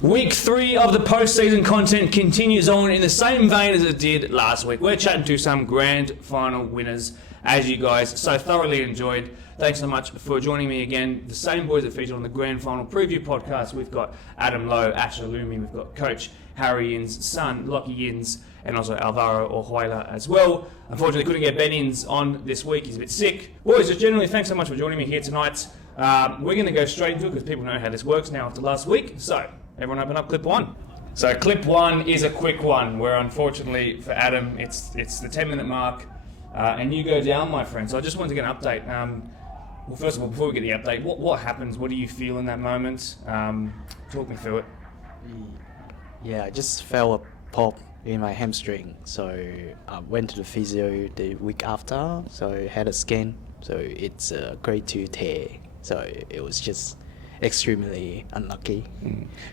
Week 3 of the postseason content continues on in the same vein as it did last week. We're chatting to some grand final winners, as you guys so thoroughly enjoyed. Thanks so much for joining me again. The same boys that featured on the grand final preview podcast. We've got Adam Lowe, 𝙈𝙈𝙈𝙀𝙗, we've got Coach Harry Inns' son, Lockie Inns, and also 𝙈𝙊𝙈𝙀𝙗 as well. Unfortunately, couldn't get Ben Inns on this week. He's a bit sick. Boys, just generally, thanks so much for joining me here tonight. We're going to go straight into it because people know how this works now after last week. So, everyone open up clip 1. So clip 1 is a quick one where unfortunately for Adam it's the 10-minute mark and you go down, my friend. So I just wanted to get an update. Well, first of all, before we get the update, what happens? What do you feel in that moment? Talk me through it. Yeah, I just felt a pop in my hamstring, so I went to the physio the week after, so had a scan, so it's a grade 2 tear, so it was just extremely unlucky.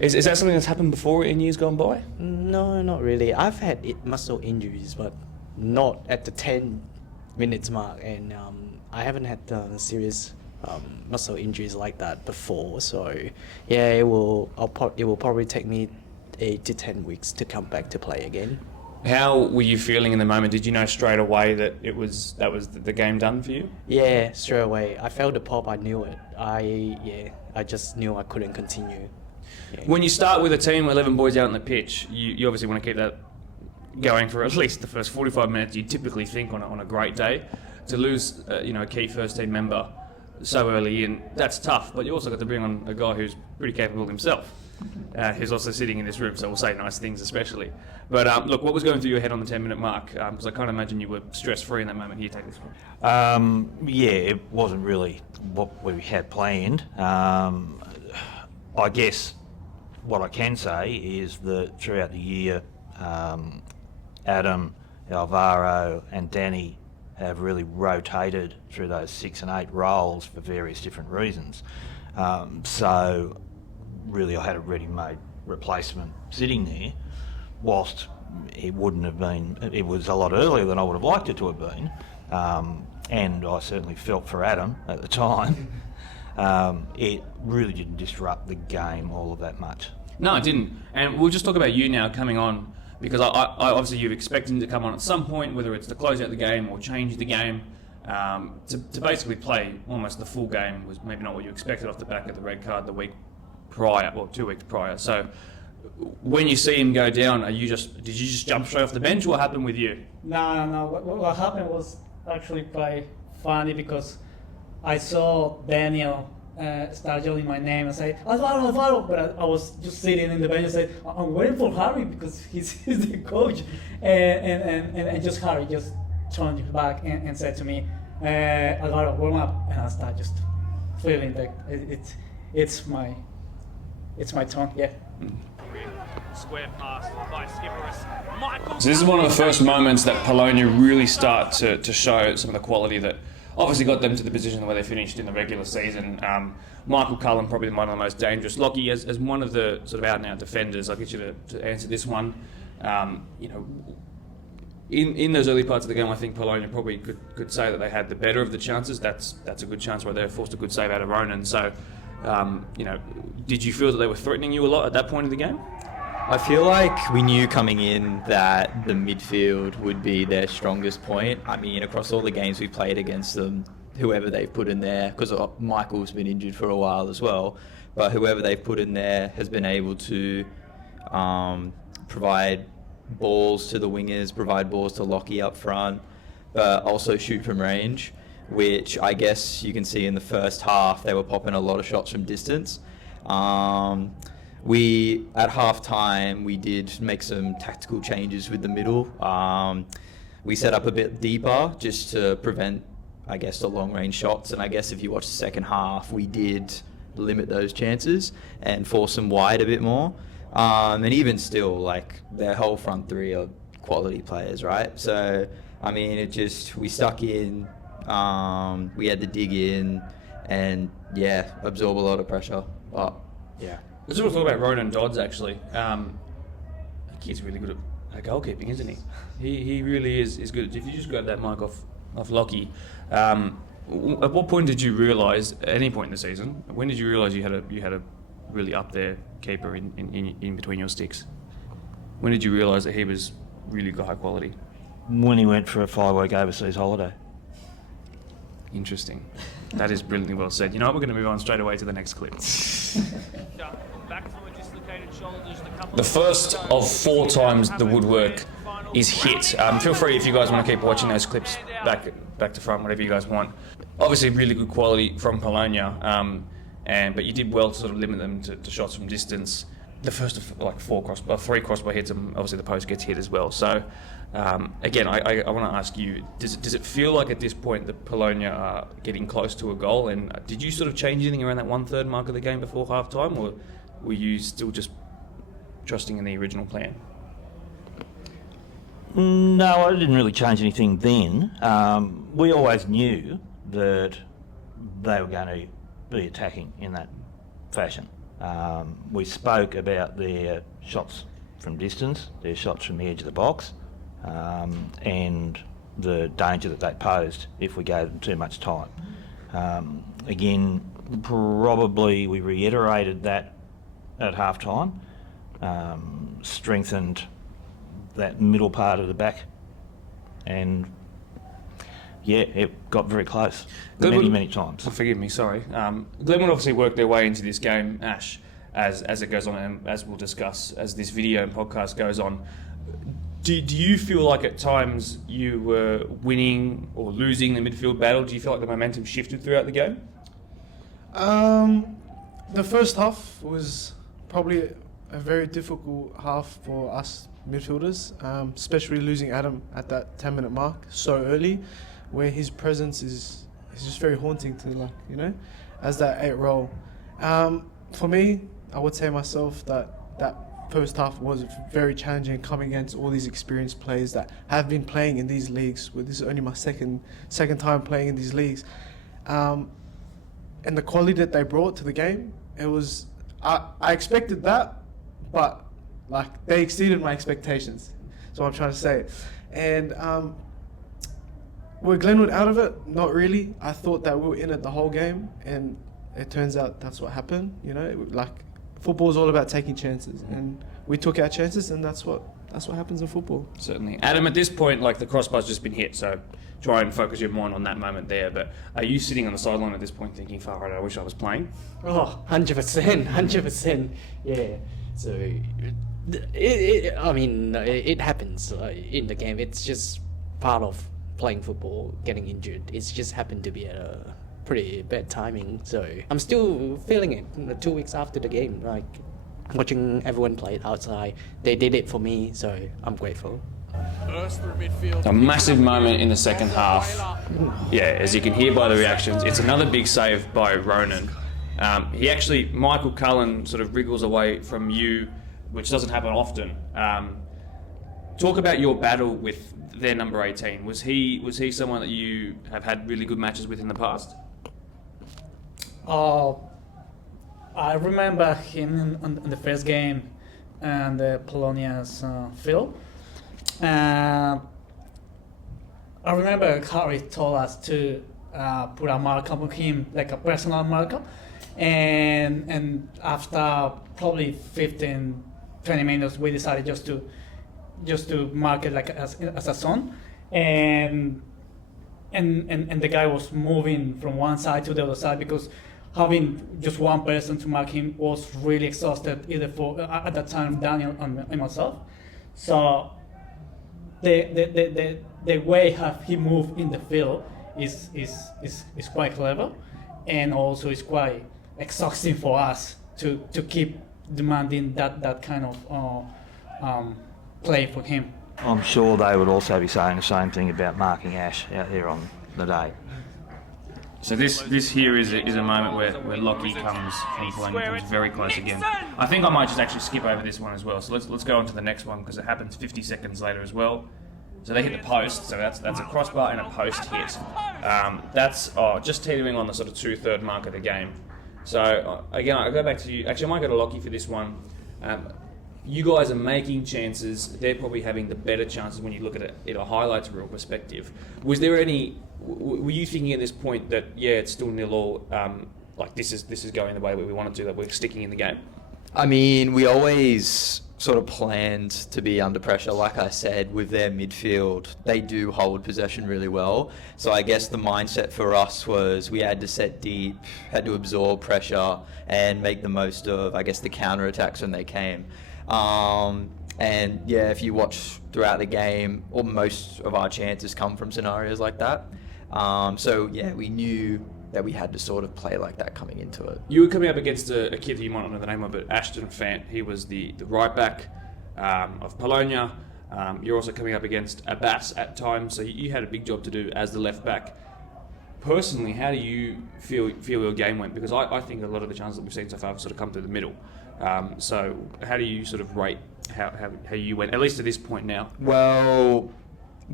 Is that something that's happened before in years gone by? No, not really. I've had muscle injuries, but not at the 10 minutes mark, and I haven't had serious muscle injuries like that before. So yeah, it will probably take me 8 to 10 weeks to come back to play again. How were you feeling in the moment? Did you know straight away that that was the game done for you? Yeah, straight away. I felt the pop. I knew it. I just knew I couldn't continue. Yeah. When you start with a team with 11 boys out on the pitch, you obviously want to keep that going for at least the first 45 minutes. You typically think on a great day. To lose a key first team member so early in, that's tough. But you also got to bring on a guy who's pretty capable himself. Who's also sitting in this room, so we'll say nice things especially. But look, what was going through your head on the 10-minute mark? Because I can't imagine you were stress-free in that moment. Here, take this one. Yeah, it wasn't really what we had planned. I guess what I can say is that throughout the year, Adam, Alvaro and Danny have really rotated through those 6 and 8 roles for various different reasons. So really I had a ready-made replacement sitting there, whilst it wouldn't have been, it was a lot earlier than I would have liked it to have been, and I certainly felt for Adam at the time. It really didn't disrupt the game all of that much. No, it didn't. And we'll just talk about you now coming on, because I obviously you've expected him to come on at some point, whether it's to close out the game or change the game. To basically play almost the full game was maybe not what you expected off the back of the red card the week prior, or 2 weeks prior. So when you see him go down, did you just jump straight off the bench? What happened with you? No. What happened was actually quite funny, because I saw Daniel start yelling my name and say, Alvaro, but I was just sitting in the bench and said, I'm waiting for Harry because he's the coach. And just Harry just turned his back and said to me, Alvaro, warm up. And I started just feeling that it's my turn, yeah. Square pass by Skippers. So this is one of the first moments that 𝙁𝙗𝙗 really start to show some of the quality that obviously got them to the position where they finished in the regular season. Michael Cullen, probably one of the most dangerous. Lockie, as one of the sort of out-and-out defenders, I'll get you to answer this one. In those early parts of the game, I think 𝙁𝙗𝙗 probably could say that they had the better of the chances. That's a good chance where they forced a good save out of Ronan. So, did you feel that they were threatening you a lot at that point of the game? I feel like we knew coming in that the midfield would be their strongest point. I mean, across all the games we played against them, whoever they've put in there, because Michael's been injured for a while as well, but whoever they've put in there has been able to provide balls to the wingers, provide balls to Lockie up front, but also shoot from range, which I guess you can see in the first half, they were popping a lot of shots from distance. At half-time, we did make some tactical changes with the middle. We set up a bit deeper just to prevent, I guess, the long-range shots. And I guess if you watch the second half, we did limit those chances and force them wide a bit more. And even still, like, their whole front three are quality players, right? So, I mean, we stuck in, we had to dig in and, yeah, absorb a lot of pressure. But, yeah. Let's talk about Ronan Dodds, actually. He's really good at goalkeeping, isn't he? He really is good. If you just grab that mic off Lockie, at what point did you realise, at any point in the season, when did you realise you had a really up there keeper in between your sticks? When did you realise that he was really high quality? When he went for a 5-week overseas holiday. Interesting. That is brilliantly well said. You know what, we're going to move on straight away to the next clip. The first of 4 times the woodwork is hit. Feel free if you guys want to keep watching those clips back to front, whatever you guys want. Obviously really good quality from 𝙁𝙀𝙀𝙀, but you did well to sort of limit them to shots from distance. The first of like 3 crossbar hits, and obviously the post gets hit as well. So again, I want to ask you, does it feel like at this point that 𝙁𝙀𝙀𝙀 are getting close to a goal? And did you sort of change anything around that 1/3 mark of the game before half time, or were you still just trusting in the original plan? No, I didn't really change anything then. We always knew that they were going to be attacking in that fashion. We spoke about their shots from distance, their shots from the edge of the box, and the danger that they posed if we gave them too much time. Again, probably we reiterated that at half time, strengthened that middle part of the back, and yeah, it got very close many times. Oh, forgive me, sorry. Glenwood obviously worked their way into this game, Ash, as it goes on, and as we'll discuss as this video and podcast goes on. Do you feel like at times you were winning or losing the midfield battle? Do you feel like the momentum shifted throughout the game? The first half was probably a very difficult half for us midfielders, especially losing Adam at that 10-minute mark so early, where his presence is just very haunting to, like, you know, as that 8 role. For me, I would say myself that first half was very challenging, coming against all these experienced players that have been playing in these leagues. This is only my second time playing in these leagues, and the quality that they brought to the game, it was I expected that, but like they exceeded my expectations. So I'm trying to say, and were Glenwood out of it? Not really. I thought that we were in it the whole game, and it turns out that's what happened. You know, like football is all about taking chances, and we took our chances, and that's what happens in football. Certainly. Adam, at this point, like the crossbar's just been hit, so try and focus your mind on that moment there. But are you sitting on the sideline at this point thinking, far right, I wish I was playing? Oh, 100%. Yeah. So, it happens in the game. It's just part of playing football, getting injured. It's just happened to be a pretty bad timing. So I'm still feeling it 2 weeks after the game. Like watching everyone play outside, they did it for me, so I'm grateful. A massive moment in the second half. Yeah, as you can hear by the reactions, it's another big save by Ronan. Michael Cullen sort of wriggles away from you, which doesn't happen often. Talk about your battle with their number 18. Was he someone that you have had really good matches with in the past? I remember him in the first game and the 𝙁𝙀𝙀𝙀's field. I remember Harry told us to put a markup on him, like a personal markup, and after probably 15-20 minutes we decided just to mark it like as a zone, and the guy was moving from one side to the other side because having just one person to mark him was really exhausted, either for at that time Daniel and myself. So the way he moved in the field is quite clever, and also is quite exhausting for us to keep demanding that kind of play for him. I'm sure they would also be saying the same thing about marking Ash out there on the day. So this here is a moment where Lockie comes very close again. I think I might just actually skip over this one as well. So let's go on to the next one because it happens 50 seconds later as well. So they hit the post. So that's a crossbar and a post hit. That's just teetering on the sort of 2/3 mark of the game. So again, I go back to you. Actually, I might go to Lockie for this one. You guys are making chances. They're probably having the better chances when you look at it in a highlights reel perspective. Was there any? Were you thinking at this point that it's still 0-0? like this is going the way we want to do, that we're sticking in the game? I mean, we always sort of planned to be under pressure. Like I said, with their midfield, they do hold possession really well. So I guess the mindset for us was we had to set deep, had to absorb pressure and make the most of, I guess, the counter-attacks when they came. And yeah, if you watch throughout the game, or most of our chances come from scenarios like that. So yeah, we knew that we had to sort of play like that coming into it. You were coming up against a kid that you might not know the name of, but Ashton Fant. He was the right back of Bologna. You're also coming up against Abbas at times, so you had a big job to do as the left back. Personally, how do you feel your game went? Because I think a lot of the chances that we've seen so far have sort of come through the middle. So how do you sort of rate how you went, at least to this point now? Well,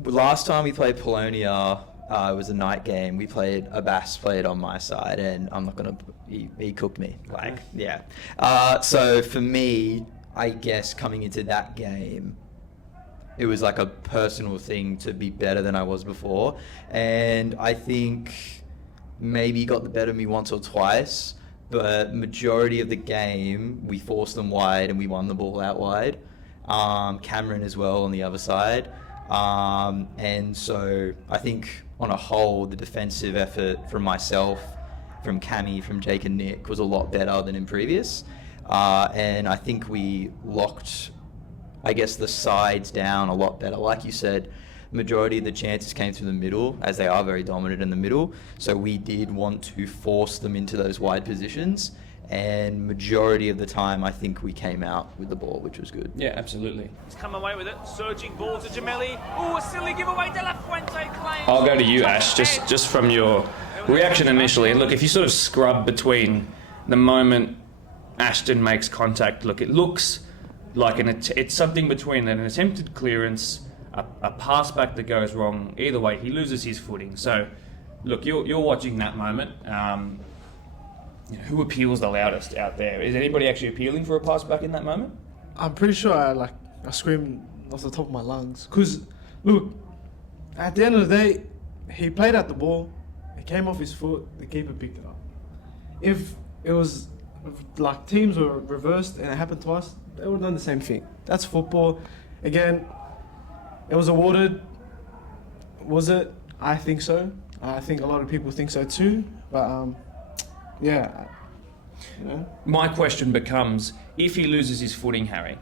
last time we played Polonia, it was a night game. We played, Abbas played on my side, and I'm not gonna, he cooked me. Like, yeah. So for me, I guess coming into that game, it was like a personal thing to be better than I was before. And I think maybe he got the better of me once or twice, but majority of the game, we forced them wide and we won the ball out wide. Cameron as well on the other side. And so I think on a whole, the defensive effort from myself, from Cammy, from Jake and Nick was a lot better than in previous. And I think we locked, I guess, the sides down a lot better. Like you said, majority of the chances came through the middle, as they are very dominant in the middle. So we did want to force them into those wide positions. And majority of the time, I think we came out with the ball, which was good. Yeah, absolutely. He's come away with it. Surging ball to 𝙬𝙀. Oh, a silly giveaway. De La Fuente claims. I'll go to you, Ash, just from your reaction initially. And look, if you sort of scrub between the moment Ashton makes contact, look, it looks like it's something between an attempted clearance, a pass back that goes wrong. Either way, he loses his footing. So, look, you're watching that moment. Who appeals the loudest out there? Is anybody actually appealing for a pass back in that moment? I'm pretty sure I screamed off the top of my lungs. Cause look, at the end of the day, he played at the ball. It came off his foot. The keeper picked it up. If it was like teams were reversed and it happened to us, they would have done the same thing. That's football. Again, it was awarded. Was it? I think so. I think a lot of people think so too. But yeah, you know. My question becomes, if he loses his footing, Harry,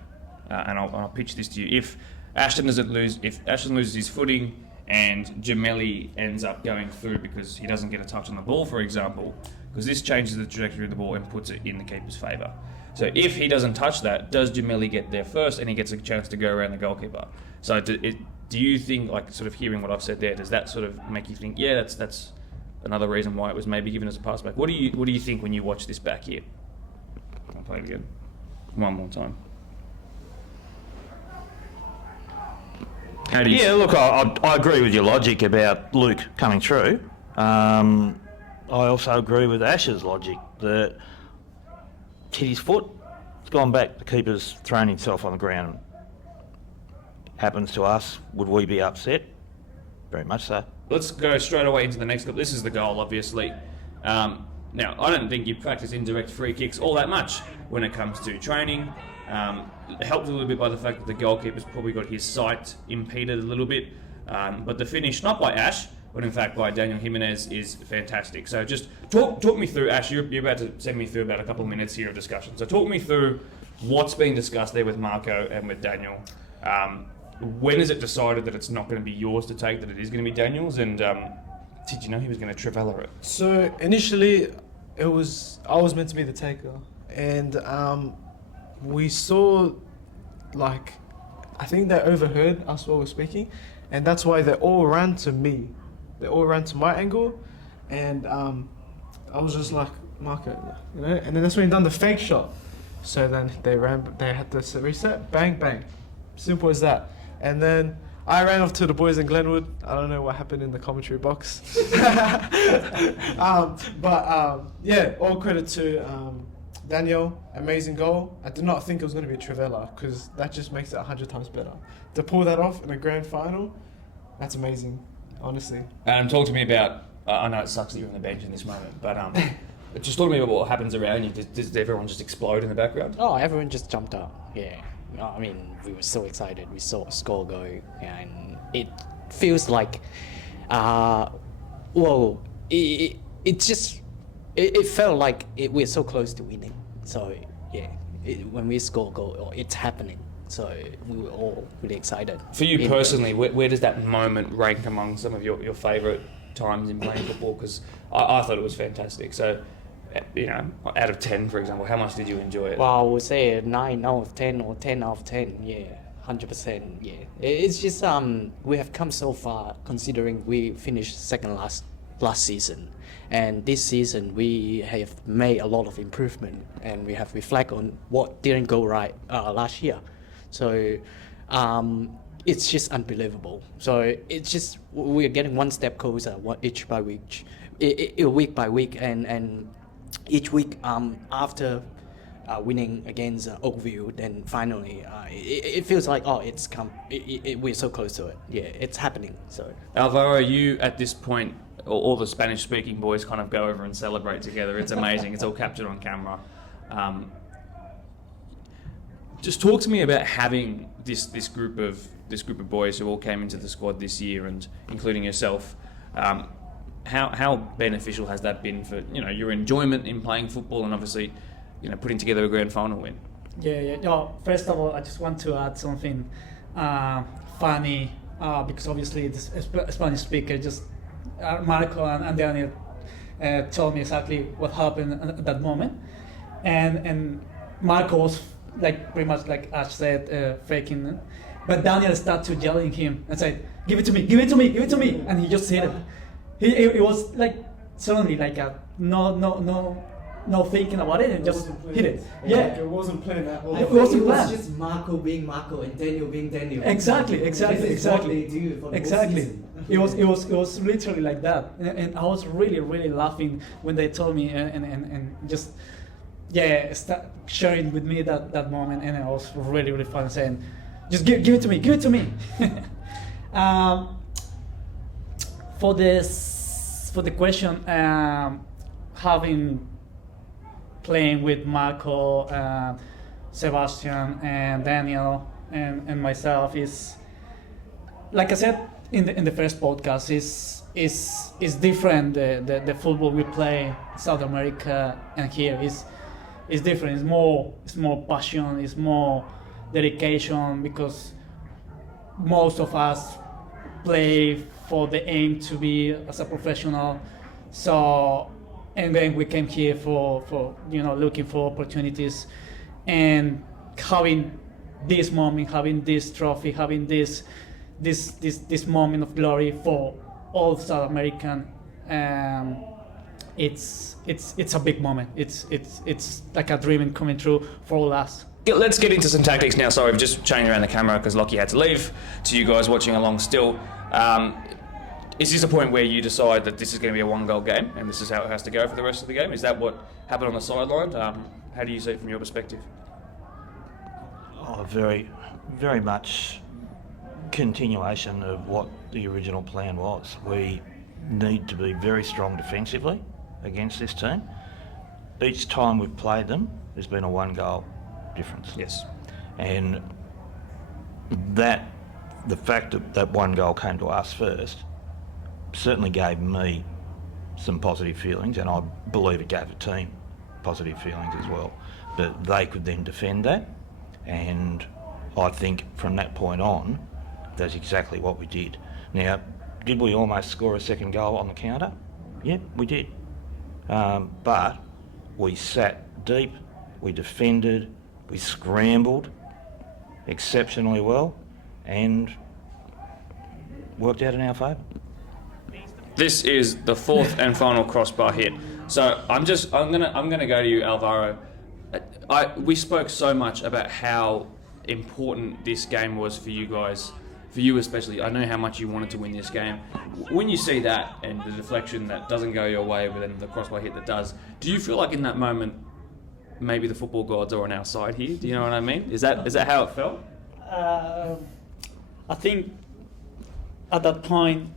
and I'll pitch this to you, if Ashton loses his footing and 𝙬𝙀 ends up going through because he doesn't get a touch on the ball, for example, because this changes the trajectory of the ball and puts it in the keeper's favour. So if he doesn't touch that, does 𝙬𝙀 get there first and he gets a chance to go around the goalkeeper? So do you think, like, sort of hearing what I've said there, does that sort of make you think, yeah, that's another reason why it was maybe given as a pass back? What do you think when you watch this back here? I'll play it again. One more time. How do you? Yeah, look, I agree with your logic about Luke coming through. I also agree with Ash's logic that hit his foot, it's gone back, the keeper's thrown himself on the ground. Happens to us, would we be upset? Very much so. Let's go straight away into the next clip. This is the goal, obviously. Now, I don't think you practice indirect free kicks all that much when it comes to training. Helped a little bit by the fact that the goalkeeper's probably got his sight impeded a little bit. But the finish, not by Ash, but in fact by Daniel Jimenez, is fantastic. So just talk me through, Ash, you're about to send me through about a couple of minutes here of discussion. So talk me through what's being discussed there with Marco and with Daniel. When is it decided that it's not going to be yours to take, that it is going to be Daniel's? And did you know he was going to Trivella it? So initially, I was meant to be the taker, and we saw, like, I think they overheard us while we were speaking, and that's why they all ran to me. They all ran to my angle, and I was just like, Marco, you know. And then that's when he done the fake shot. So then they had to reset, bang, bang, simple as that. And then I ran off to the boys in Glenwood. I don't know what happened in the commentary box. Yeah, all credit to Daniel, amazing goal. I did not think it was going to be a Trivella, because that just makes it 100 times better. To pull that off in a grand final, that's amazing, honestly. Talk to me about, I know it sucks that you're on the bench in this moment, but Just talk to me about what happens around you. Does everyone just explode in the background? Oh, everyone just jumped up. Yeah. I mean, we were so excited. We saw a score go, and it feels like, it felt like we're so close to winning. So yeah, when we score a goal, it's happening. So we were all really excited. For you personally, where does that moment rank among some of your favourite times in playing football? Because I thought it was fantastic. So, out of 10, for example, how much did you enjoy it? Well, I would say a 9 out of 10 or 10 out of 10. Yeah, 100%. Yeah, it's just we have come so far considering we finished second last season, and this season we have made a lot of improvement, and we have reflect on what didn't go right last year. So it's just unbelievable. So it's just we're getting one step closer, week by week, and each week after winning against Oakville, then finally it feels like it's come. We're so close to it. Yeah, it's happening. So Alvaro, you at this point, all the Spanish-speaking boys kind of go over and celebrate together. It's amazing. It's all captured on camera. Just talk to me about having this group of boys who all came into the squad this year, and including yourself. How beneficial has that been for your enjoyment in playing football, and obviously putting together a grand final win? Yeah. No, first of all, I just want to add something funny because obviously the Spanish speaker just Marco and Daniel told me exactly what happened at that moment, and Marco was like pretty much like Ash said, faking, but Daniel started yelling him and said, "Give it to me, give it to me, give it to me," and he just hit it. It was like suddenly like no thinking about it and just hit it. Yeah, it wasn't planned at all. It wasn't planned. It was just Marco being Marco and Daniel being Daniel. Exactly. This is what they do for the whole season. It was literally like that, and I was really laughing when they told me and just start sharing with me that moment, and it was really fun saying, just give it to me, give it to me. For the question, playing with Marco, Sebastian, and Daniel, and myself is, like I said in the first podcast, is different. The football we play in South America and here is different. It's more passion. It's more dedication, because most of us play for the aim to be as a professional. So, and then we came here for looking for opportunities, and having this moment, having this trophy, having this moment of glory for all South American. It's a big moment. It's like a dream coming true for all us. Let's get into some tactics now. Sorry, we've just changed around the camera because Lockie had to leave. To you guys watching along still, is this a point where you decide that this is going to be a one-goal game and this is how it has to go for the rest of the game? Is that what happened on the sideline? How do you see it from your perspective? Oh, very, very much continuation of what the original plan was. We need to be very strong defensively against this team. Each time we've played them, there's been a one-goal difference. Yes. And the fact that one goal came to us first certainly gave me some positive feelings, and I believe it gave the team positive feelings as well. But they could then defend that, and I think from that point on, that's exactly what we did. Now, did we almost score a second goal on the counter? Yeah, we did. But we sat deep, we defended, we scrambled exceptionally well, and worked out in our favour. This is the fourth and final crossbar hit. So I'm gonna go to you, Alvaro. We spoke so much about how important this game was for you guys, for you especially. I know how much you wanted to win this game. When you see that and the deflection that doesn't go your way, but then the crossbar hit that does, do you feel like in that moment maybe the football gods are on our side here? Do you know what I mean? Is that how it felt? I think at that point,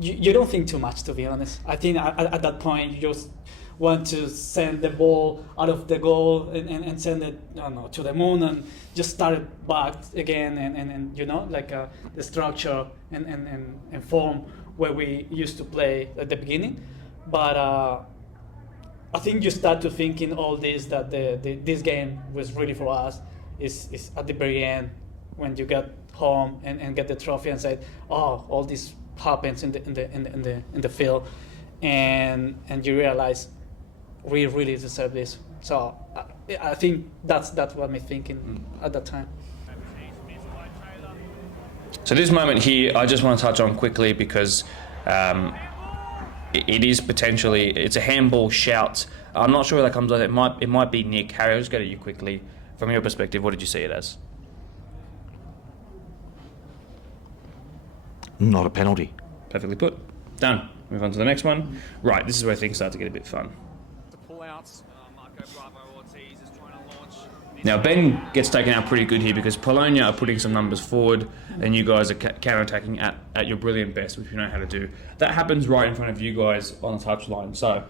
you don't think too much, to be honest. I think at that point you just want to send the ball out of the goal and send it, I don't know, to the moon and just start it back again and you know, like the structure and form where we used to play at the beginning. But I think you start to think in all this that this game was really for us is at the very end when you get home and get the trophy and say, oh, all this happens in the field, and you realize we really deserve this. So I think that's what I'm thinking at that time. So this moment here, I just want to touch on quickly because it is potentially, it's a handball shout. I'm not sure where that comes out. It might be Nick. Harry, I'll just go to you quickly. From your perspective, what did you see it as? Not a penalty. Perfectly put. Done. Move on to the next one. Right, this is where things start to get a bit fun. Now Ben gets taken out pretty good here because Bologna are putting some numbers forward and you guys are counter-attacking at your brilliant best, which you know how to do. That happens right in front of you guys on the touchline. So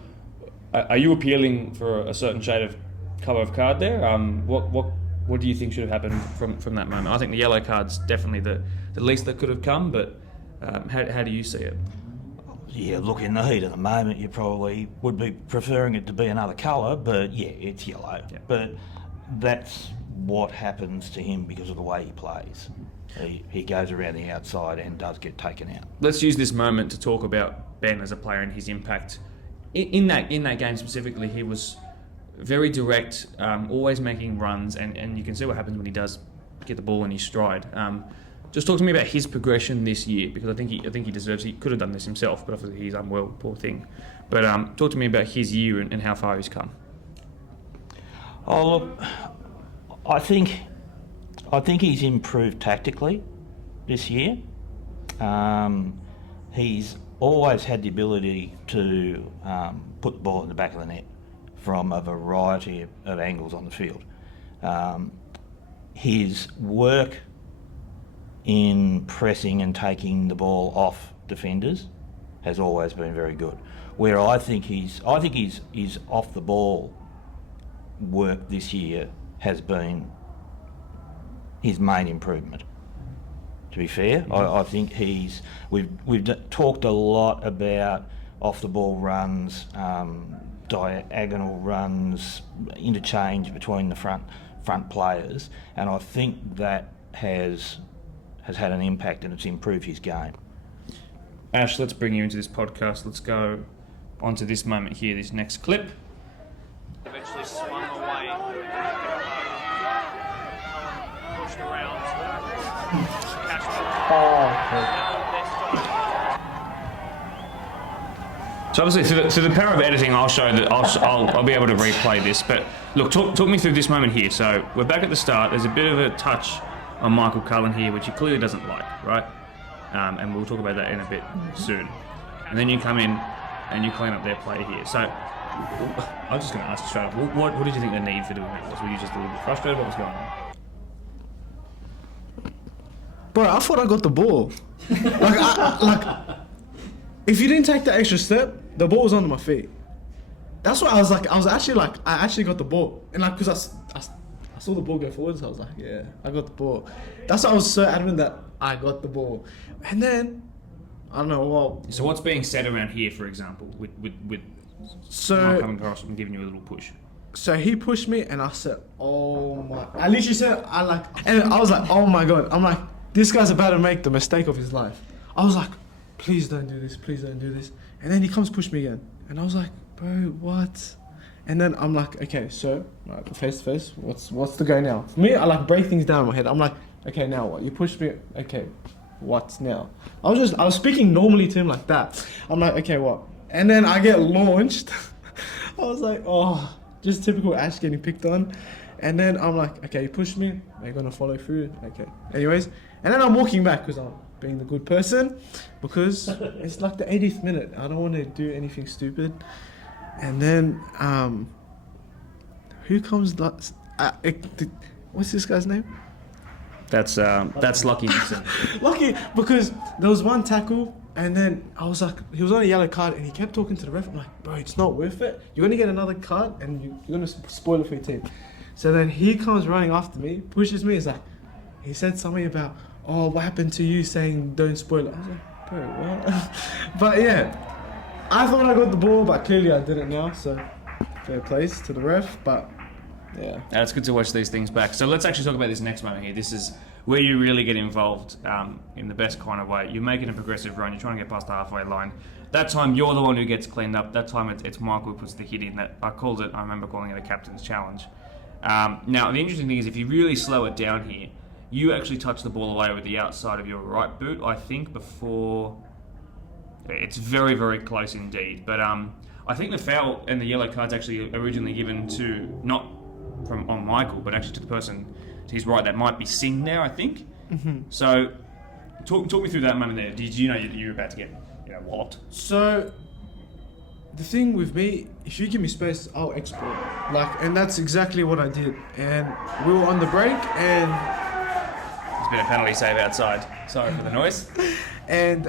are you appealing for a certain shade of colour of card there? What do you think should have happened from that moment? I think the yellow card's definitely the least that could have come, but how do you see it? Yeah, look, in the heat of the moment, you probably would be preferring it to be another colour, but yeah, it's yellow. Yeah. But that's what happens to him because of the way he plays. He goes around the outside and does get taken out. Let's use this moment to talk about Ben as a player and his impact. In that game specifically, he was very direct, always making runs, and you can see what happens when he does get the ball in his stride. Just talk to me about his progression this year, because I think he deserves. He could have done this himself, but obviously he's unwell, poor thing. But talk to me about his year and how far he's come. Oh, look, I think he's improved tactically this year. He's always had the ability to put the ball in the back of the net from a variety of angles on the field. His work in pressing and taking the ball off defenders has always been very good. Where I think his off the ball work this year has been his main improvement. To be fair, I think we've talked a lot about off the ball runs, diagonal runs, interchange between the front players, and I think that has had an impact and it's improved his game. Ash, let's bring you into this podcast. Let's go onto this moment here, this next clip. Eventually swung away. Pushed around. So obviously, through the power of editing, I'll show that I'll be able to replay this. But look, talk me through this moment here. So we're back at the start. There's a bit of a touch on Michael Cullen here, which he clearly doesn't like, right? And we'll talk about that in a bit soon. And then you come in and you clean up their play here. So I'm just going to ask you straight up, what did you think the need for doing that was? Were you just a little bit frustrated? What was going on? Bro, I thought I got the ball. If you didn't take the extra step, the ball was under my feet. That's what I was like. I actually got the ball, and like, cause I saw the ball go forward, so I was like, yeah, I got the ball. That's why I was so adamant that I got the ball. And then I don't know what. So what's being said around here, for example, with so coming across and giving you a little push? So he pushed me, and I said, oh my! I literally said, and I was like, oh my god! I'm like, this guy's about to make the mistake of his life. I was like, please don't do this, please don't do this. And then he comes push me again, and I was like, bro, what? And then I'm like, okay, so like face to face, what's the go now? For me, I like break things down in my head. I'm like, okay, now what? You pushed me, okay, what now? I was speaking normally to him like that. I'm like, okay, what? And then I get launched. I was like, oh, just typical Ash getting picked on. And then I'm like, okay, you pushed me, I'm gonna follow through, okay. Anyways, and then I'm walking back because I'm being the good person, because it's like the 80th minute. I don't want to do anything stupid. And then, who comes last? What's this guy's name? That's Lucky Nixon. Lucky, because there was one tackle, And then I was like, he was on a yellow card and he kept talking to the ref. I'm like, bro, it's not worth it. You're going to get another card and you're going to spoil it for your team. So then he comes running after me, pushes me. He's like, he said something about, oh, what happened to you saying don't spoil it? I was like, bro, what? But yeah, I thought I got the ball, but clearly I didn't now. So fair plays to the ref, but yeah. And it's good to watch these things back. So let's actually talk about this next moment here. This is where you really get involved in the best kind of way. You're making a progressive run. You're trying to get past the halfway line. That time, you're the one who gets cleaned up. That time, it's 𝙁𝙗 who puts the hit in. That I remember calling it a captain's challenge. Now, the interesting thing is if you really slow it down here, you actually touch the ball away with the outside of your right boot, I think, before... It's very, very close indeed. But I think the foul and the yellow card's actually originally given to, not on 𝙁𝙗, but actually to the person to his right that might be Singh there, I think. Mm-hmm. So, talk me through that moment there. Did you know you were about to get walloped? So, the thing with me, if you give me space, I'll exploit. And that's exactly what I did. And we were on the break, and There's been a penalty save outside. Sorry for the noise. and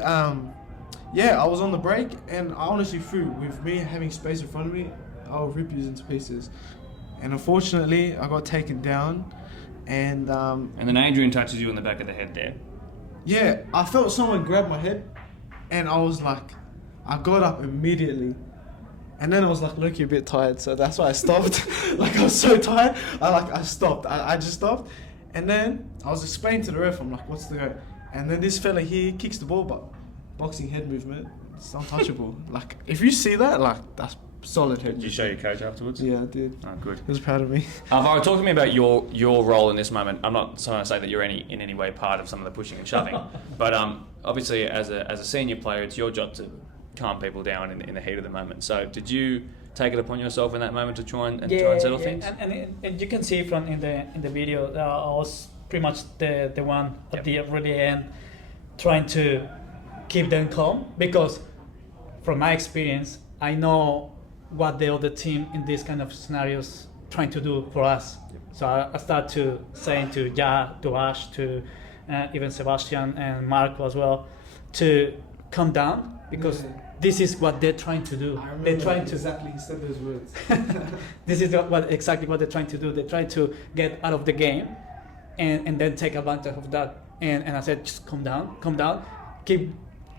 yeah, I was on the break, and I honestly threw. With me having space in front of me, I'll rip you into pieces. And unfortunately, I got taken down, and then Adrian touches you on the back of the head there. yeah, I felt someone grab my head, and I was like, I got up immediately. And then I was like, look, you're a bit tired, so that's why I stopped. I was so tired, I stopped. I just stopped. And then I was explaining to the ref, I'm like, what's the go? And then this fella here kicks the ball, but boxing head movement, it's untouchable. If you see that, that's solid head. Did you show your coach afterwards? Yeah, I did. Oh, good. He was proud of me. Alvaro, talk to me about your role in this moment. I'm not trying to say that you're in any way part of some of the pushing and shoving, but obviously as a senior player, it's your job to calm people down in the heat of the moment. So did you take it upon yourself in that moment to try and settle things? And you can see from in the video, I was pretty much the one at the really end trying to keep them calm, because from my experience, I know what the other team in these kind of scenarios trying to do for us. So I start to saying to 𝙭, to Ash, to even Sebastian and Marco as well, to calm down, because this is what they're trying to do. They're trying to exactly, he said those words. This is exactly what they're trying to do. They're trying to get out of the game and then take advantage of that. And I said, just calm down, keep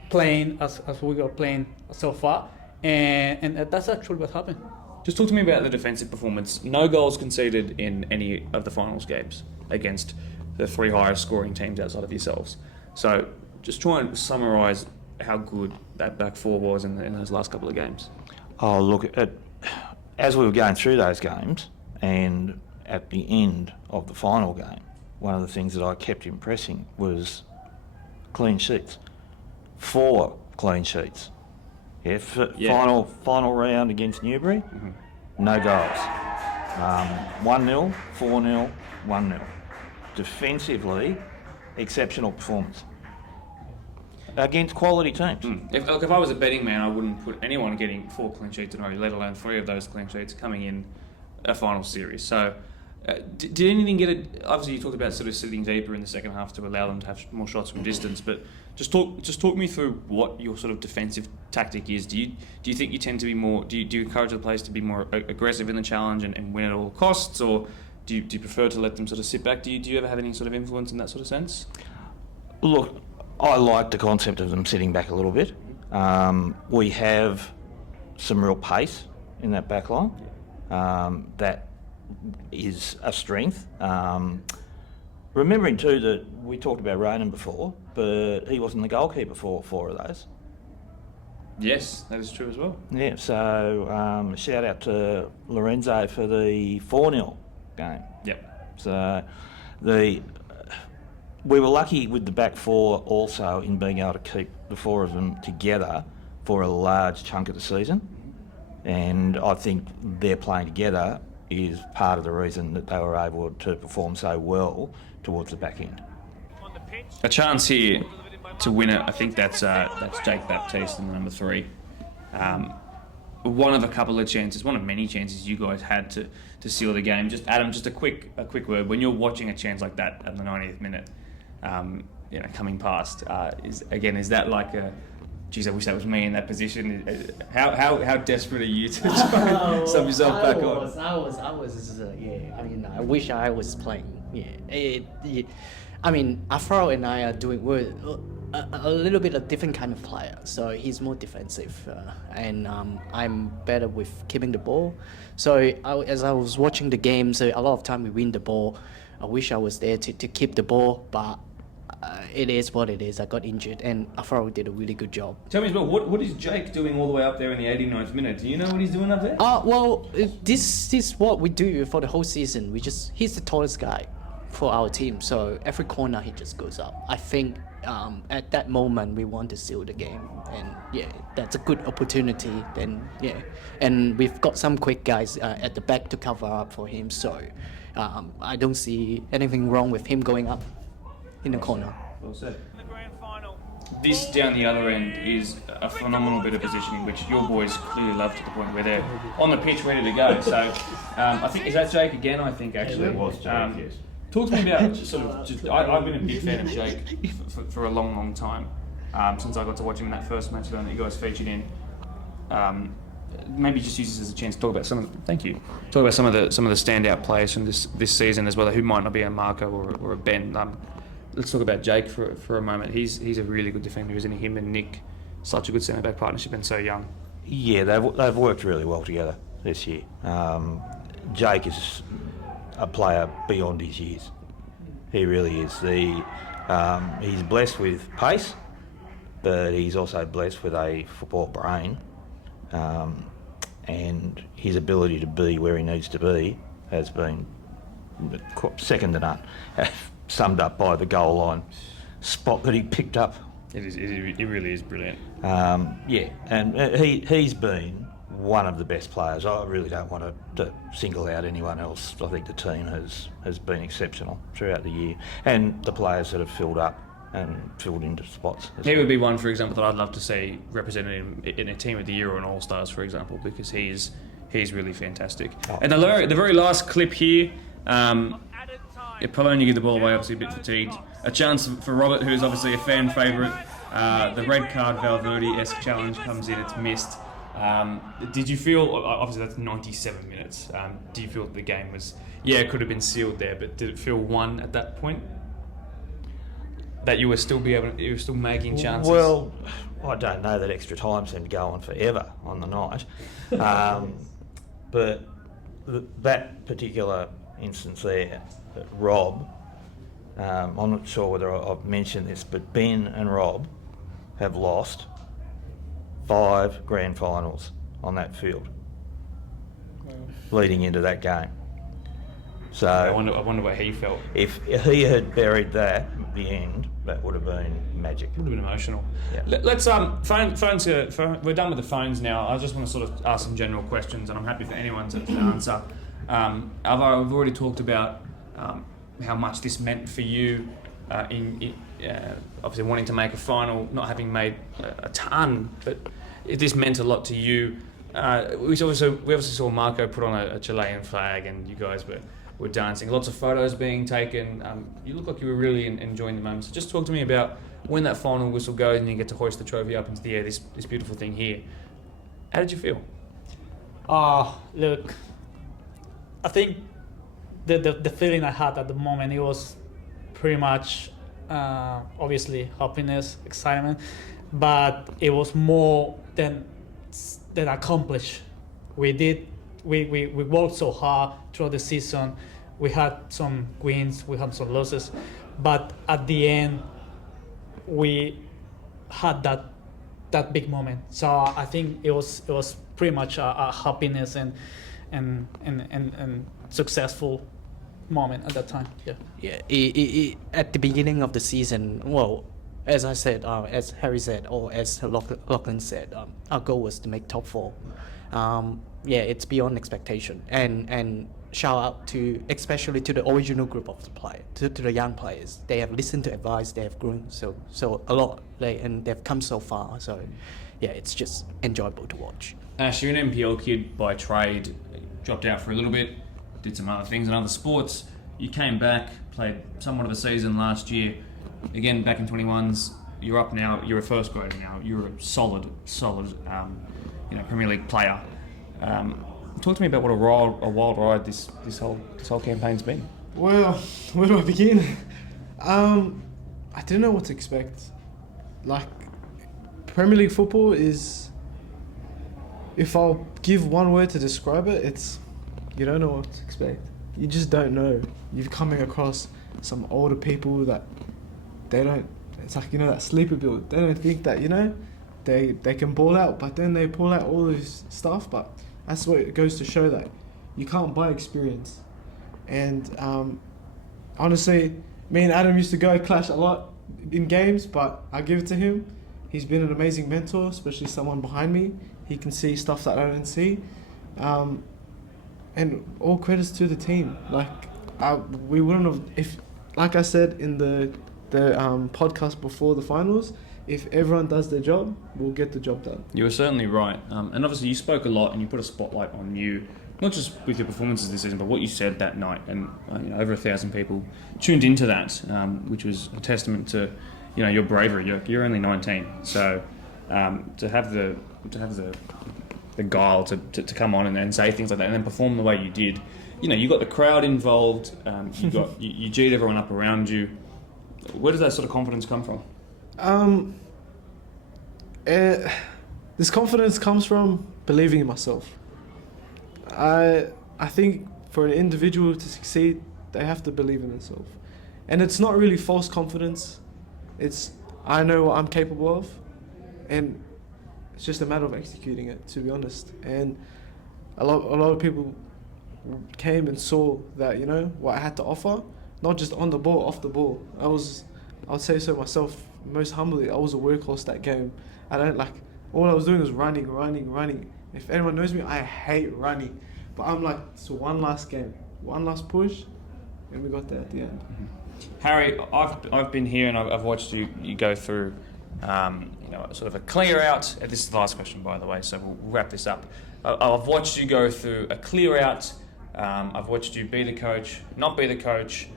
playing as we were playing so far. And that's actually what happened. Just talk to me about the defensive performance. No goals conceded in any of the finals games against the three highest scoring teams outside of yourselves. So just try and summarise how good that back four was in those last couple of games. Oh, look, as we were going through those games and at the end of the final game, one of the things that I kept impressing was clean sheets. 4 clean sheets. Yeah, final round against Newbury, no goals. 1-0, 4-0, 1-0. Defensively, exceptional performance against quality teams. If I was a betting man, I wouldn't put anyone getting 4 clean sheets in a row, let alone 3 of those clean sheets coming in a final series. So, did anything get it? Obviously, you talked about sort of sitting deeper in the second half to allow them to have more shots from distance. But just talk me through what your sort of defensive tactic is. Do you think you tend to be more? Do you encourage the players to be more aggressive in the challenge and win at all costs, or do you prefer to let them sort of sit back? Do you ever have any sort of influence in that sort of sense? Look, I like the concept of them sitting back a little bit. We have some real pace in that back line. That is a strength. Remembering too that we talked about Ronan before, but he wasn't the goalkeeper for 4 of those. Yes, that is true as well. Yeah, so shout out to Lorenzo for the 4-0 game. Yep. So we were lucky with the back 4 also in being able to keep the 4 of them together for a large chunk of the season. And I think their playing together is part of the reason that they were able to perform so well towards the back end. A chance here to win it. I think that's Jake Baptiste in the number 3. One of a couple of chances, one of many chances you guys had to seal the game. Just Adam, just a quick word. When you're watching a chance like that at the 90th minute, coming past, is that like geez, I wish that was me in that position. How desperate are you to try and sub yourself back on? I was, yeah. I mean, I wish I was playing. Yeah. I mean, Afro and I are we're a little bit a different kind of player. So he's more defensive, and I'm better with keeping the ball. So as I was watching the game, so a lot of time we win the ball. I wish I was there to keep the ball, but it is what it is. I got injured, and Afro did a really good job. Tell me as well, what is Jake doing all the way up there in the 89th minute? Do you know what he's doing up there? Well, this is what we do for the whole season. He's the tallest guy for our team, so every corner he just goes up. I think at that moment we want to seal the game, and yeah, that's a good opportunity. Then yeah, and we've got some quick guys at the back to cover up for him, so I don't see anything wrong with him going up in the corner. Well said. The grand final. This down the other end is a phenomenal bit of positioning, which your boys clearly love to the point where they're on the pitch ready to go. So I think, is that Jake again? I think actually. It was Jake, yes. Talk to me about sort of. I've been a big fan of Jake for a long time, since I got to watch him in that first match that you guys featured in. Maybe just use this as a chance to talk about some of the standout players from this season as well, who might not be a Marco or a Ben. Let's talk about Jake for a moment. He's a really good defender, isn't he? Him and Nick, such a good centre back partnership and so young. Yeah, they've worked really well together this year. Jake is a player beyond his years. He really is. He's blessed with pace, but he's also blessed with a football brain, and his ability to be where he needs to be has been second to none. Summed up by the goal line spot that he picked up. It really is brilliant. Yeah, and he's been one of the best players. I really don't want to single out anyone else. I think the team has been exceptional throughout the year, and the players that have filled up and filled into spots. He would be one, for example, that I'd love to see represented in a team of the year or an All Stars, for example, because he's really fantastic. Oh. And the very last clip here. Apollonia give the ball away, obviously a bit fatigued. A chance for Robert, who's obviously a fan favourite. The red card Valverde-esque challenge comes in, it's missed. Did you feel, obviously that's 97 minutes, do you feel that the game was, it could have been sealed there, but did it feel won at that point? That you were still making chances? Well, I don't know, that extra time seemed to go on forever on the night. But that particular instance there, Rob, I'm not sure whether I've mentioned this, but Ben and Rob have lost 5 grand finals on that field leading into that game. So I wonder what he felt. If he had buried that at the end, that would have been magic. Would have been emotional. Yeah. Let's phones. We're done with the phones now. I just want to sort of ask some general questions, and I'm happy for anyone to answer. I've already talked about how much this meant for you in obviously wanting to make a final, not having made a ton, but this meant a lot to you. We obviously saw Marco put on a Chilean flag, and you guys were dancing. Lots of photos being taken. You look like you were really enjoying the moment. So just talk to me about when that final whistle goes and you get to hoist the trophy up into the air, this beautiful thing here. How did you feel? Look, I think the feeling I had at the moment, it was pretty much obviously happiness, excitement, but it was more than accomplished. We worked so hard throughout the season. We had some wins, we had some losses, but at the end we had that big moment. So I think it was pretty much a happiness and successful moment at that time. Yeah. At the beginning of the season, well, as I said, as Harry said, or as Lachlan said, our goal was to make top 4. It's beyond expectation, and shout out to especially to the original group of the players, to the young players. They have listened to advice, they have grown so a lot, and they've come so far. So, yeah, it's just enjoyable to watch. Ash, you're an NPL kid by trade. Dropped out for a little bit, did some other things in other sports. You came back, played somewhat of a season last year. Again, back in 21s, you're up now. You're a first grader now. You're a solid, Premier League player. Talk to me about what a wild ride this whole campaign's been. Well, where do I begin? I didn't know what to expect. Like, Premier League football is, if I'll give one word to describe it, it's you don't know what to expect. You just don't know. You're coming across some older people that they don't, it's like, that sleeper build. They don't think that, they can ball out, but then they pull out all this stuff. But that's what it goes to show, that you can't buy experience. And honestly, me and Adam used to go clash a lot in games, but I give it to him. He's been an amazing mentor, especially someone behind me. He can see stuff that I don't see. And all credits to the team. We wouldn't have, if, like I said in the podcast before the finals, if everyone does their job, we'll get the job done. You were certainly right. And obviously you spoke a lot and you put a spotlight on you, not just with your performances this season, but what you said that night. And over 1,000 people tuned into that, which was a testament to your bravery. You're only 19, so to have the guile to come on and say things like that, and then perform the way you did. You got the crowd involved. You G'd everyone up around you. Where does that sort of confidence come from? This confidence comes from believing in myself. I think for an individual to succeed, they have to believe in themselves. And it's not really false confidence. It's, I know what I'm capable of, and it's just a matter of executing it, to be honest. And a lot of people came and saw that, what I had to offer, not just on the ball, off the ball. I would say so myself, most humbly, I was a workhorse that game. All I was doing was running. If anyone knows me, I hate running. But I'm like, so one last game, one last push, and we got there at the end. Mm-hmm. Harry, I've been here and I've watched you go through, sort of a clear out. This is the last question, by the way, so we'll wrap this up. I've watched you go through a clear out. I've watched you be the coach, not be the coach.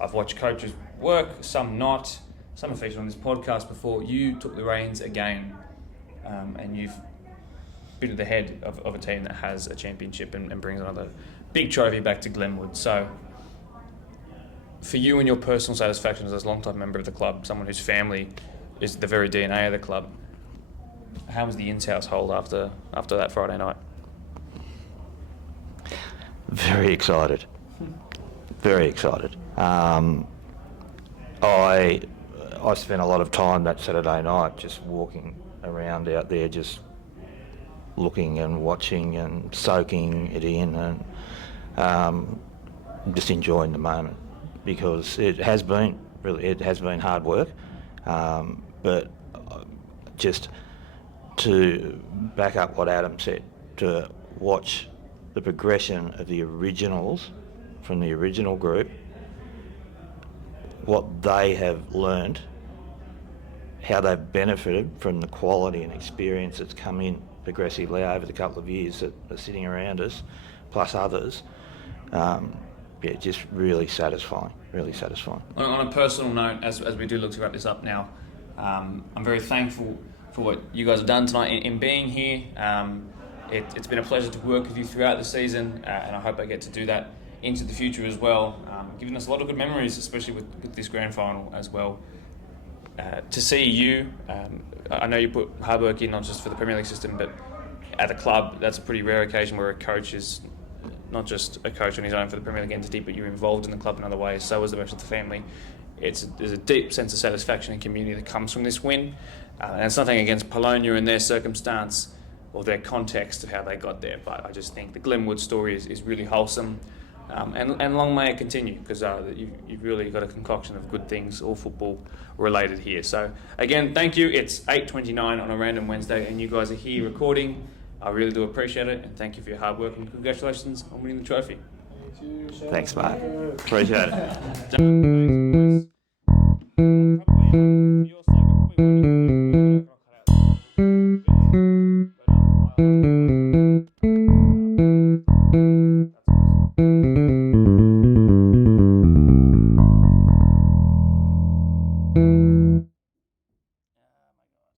I've watched coaches work, some not. Some have featured on this podcast before. You took the reins again, and you've been at the head of a team that has a championship and brings another big trophy back to Glenwood. So, for you and your personal satisfaction as a long-time member of the club, someone whose family is the very DNA of the club, how was the Inns household after that Friday night? Very excited. Very excited. I spent a lot of time that Saturday night just walking around out there, just looking and watching and soaking it in, and just enjoying the moment, because it has been hard work, but just to back up what Adam said, to watch the progression of the originals from the original group, what they have learned, how they've benefited from the quality and experience that's come in progressively over the couple of years that are sitting around us, plus others. Just really satisfying, really satisfying. On a personal note, as we do look to wrap this up now, I'm very thankful for what you guys have done tonight in being here. It's been a pleasure to work with you throughout the season, and I hope I get to do that into the future as well, giving us a lot of good memories, especially with this grand final as well. To see you, I know you put hard work in not just for the Premier League system, but at the club. That's a pretty rare occasion where a coach is not just a coach on his own for the Premier League entity, but you're involved in the club in other ways. So is the rest of the family. There's a deep sense of satisfaction and community that comes from this win, and it's nothing against Polonia and their circumstance or their context of how they got there, but I just think the Glenwood story is really wholesome, and long may it continue, because you've really got a concoction of good things, all football related here. So again, thank you. It's 8:29 on a random Wednesday, and you guys are here recording. I really do appreciate it, and thank you for your hard work, and congratulations on winning the trophy. Thanks, mate. Appreciate it. Thank you.